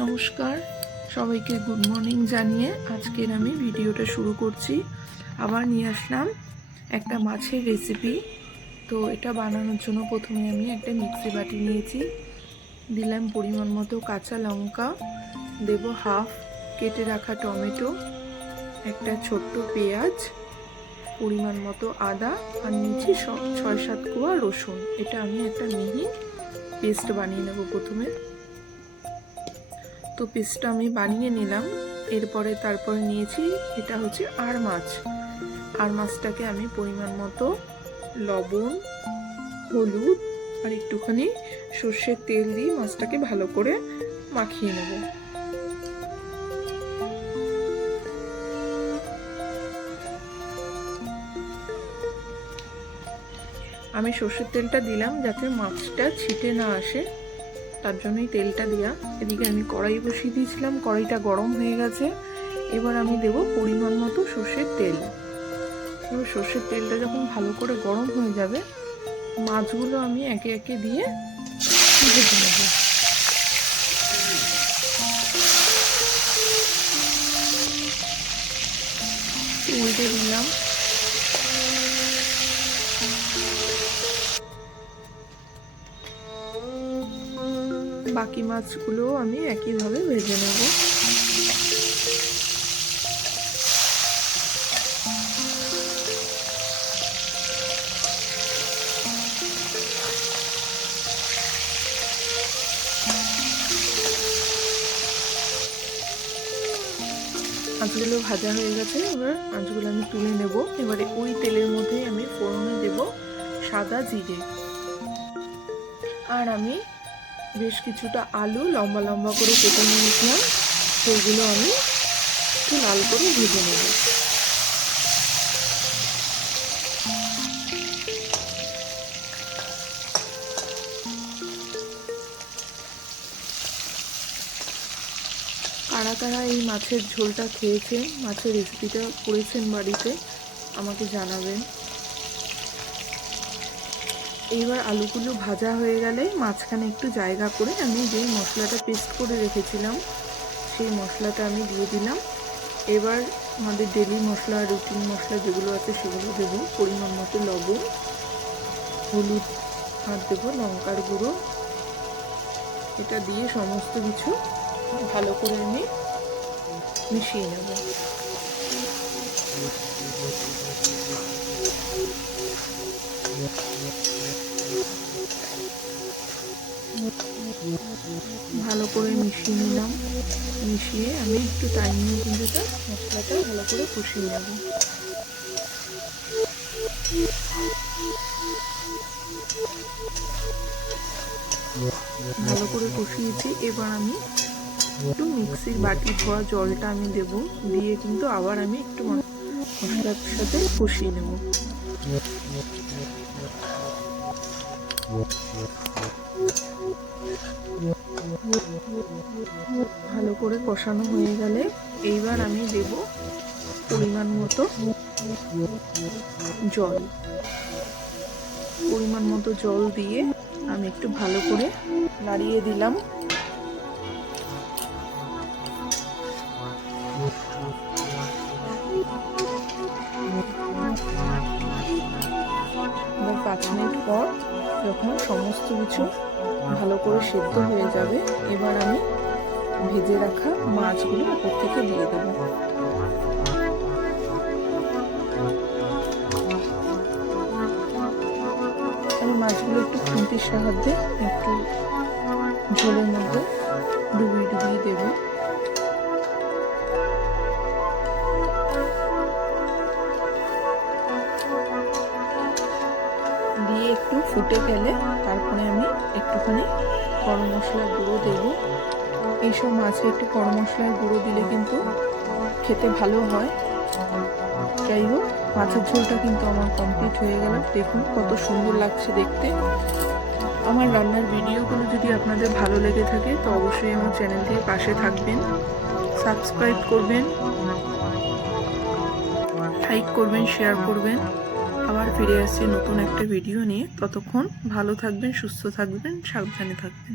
নমস্কার সবাইকে, good morning জানিয়ে আজকের আমি ভিডিওটা শুরু করছি। আবার নিয়ে আসলাম একটা মাছের রেসিপি। তো এটা বানানোর জন্য প্রথমে আমি একটা মিক্সি বাটি নিয়েছি, দিলাম পরিমাণ মতো কাঁচা লঙ্কা, দেব হাফ কেটে রাখা টমেটো, একটা ছোট্ট পেঁয়াজ, পরিমাণ মতো আদা, আর নিয়েছি 6-7 কোয়া রসুন। এটা আমি একটা মিহি পেস্ট বানিয়ে নেব প্রথমে। তো পেস্টটা আমি বানিয়ে নিলাম। তারপরে নিয়েছি, এটা হচ্ছে আর মাছটাকে আমি পরিমাণ মতো লবণ, হলুদ আর একটুখানি সর্ষের তেল দিয়ে মাছটাকে ভালো করে মাখিয়ে নেব। আমি সর্ষের তেলটা দিলাম যাতে মাছটা ছিটে না আসে, তার জন্যই তেলটা দেওয়া। এদিকে আমি কড়াই বসিয়ে দিয়েছিলাম, কড়াইটা গরম হয়ে গেছে। এবার আমি দেব পরিমাণ মতো সর্ষের তেল। এবার সর্ষের তেলটা যখন ভালো করে গরম হয়ে যাবে, মাছগুলো আমি একে একে দিয়ে ভেজে নেব। উল্টে দিলাম। বাকি মাছগুলো আমি একইভাবে ভেজে নেব। মাছগুলো ভাজা হয়ে গেছে, এবার মাছগুলো আমি তুলে নেব। এবারে ওই তেলের মধ্যে আমি ফোড়নে দেব সাদা জিরে, আর আমি বেশ কিছুটা আলু লম্বা লম্বা করে কেটে নিয়েছিলাম, সেইগুলো আমি একটু লাল করে ভেজে নেব। কারা কারা এই মাছের ঝোলটা খেয়েছেন, মাছের রেসিপিটা করেছেন বাড়িতে, আমাকে জানাবেন। এইবার আলুগুলো ভাজা হয়ে গেলে মাঝখানে একটু জায়গা করে আমি যেই মশলাটা পেস্ট করে রেখেছিলাম সেই মশলাটা আমি দিয়ে দিলাম। এবার আমাদের ডেলি মশলা, রুটিন মশলা যেগুলো আছে সেগুলো দেবো। পরিমাণ মতো লবণ, হলুদ আর দেবো লঙ্কার গুঁড়ো। এটা দিয়ে সমস্ত কিছু ভালো করে আমি মিশিয়ে নেব। ভালো করে মিশিয়ে নিলাম। মিশিয়ে আমি একটু টাইম নিয়ে কিন্তু মশলাটা ভালো করে কষিয়ে নেব। ভালো করে কষিয়েছি। এবার আমি একটু মিক্সির বাটি ধোয়া জলটা আমি দেব, দিয়ে কিন্তু আবার আমি একটু মশলার সাথে কষিয়ে নেব। ভালো করে কষানো হয়ে গেলে এইবার আমি দেব পরিমাণ মতো জল। পরিমাণ মতো জল দিয়ে আমি একটু ভালো করে নাড়িয়ে দিলাম। এবার 5 মিনিট পর যখন সমস্ত কিছু ভালো করে সেদ্ধ হয়ে যাবে, এবার আমি ভেজে রাখা মাছগুলো উপর থেকে দিয়ে দেব। আমি মাছগুলো একটু খুন্তির সাহায্যে একটু ঝোলের মধ্যে ডুবিয়ে ডুবিয়ে দেব। দিয়ে একটু ফুটে গেলে তারপরে আমি একটুখানি গরম মশলার গুঁড়ো দেব। এইসব মাছে একটু গরম মশলার গুঁড়ো দিলে কিন্তু খেতে ভালো হয়। যাই হোক, মাছের ঝোলটা কিন্তু আমার কমপ্লিট হয়ে গেল। দেখুন কত সুন্দর লাগছে দেখতে। আমার রান্নার ভিডিওগুলো যদি আপনাদের ভালো লেগে থাকে তো অবশ্যই আমার চ্যানেলটির পাশে থাকবেন, সাবস্ক্রাইব করবেন, লাইক করবেন, শেয়ার করবেন। আবার ফিরে আসছি নতুন একটা ভিডিও নিয়ে। ততক্ষণ ভালো থাকবেন, সুস্থ থাকবেন, সাবধানে থাকবেন।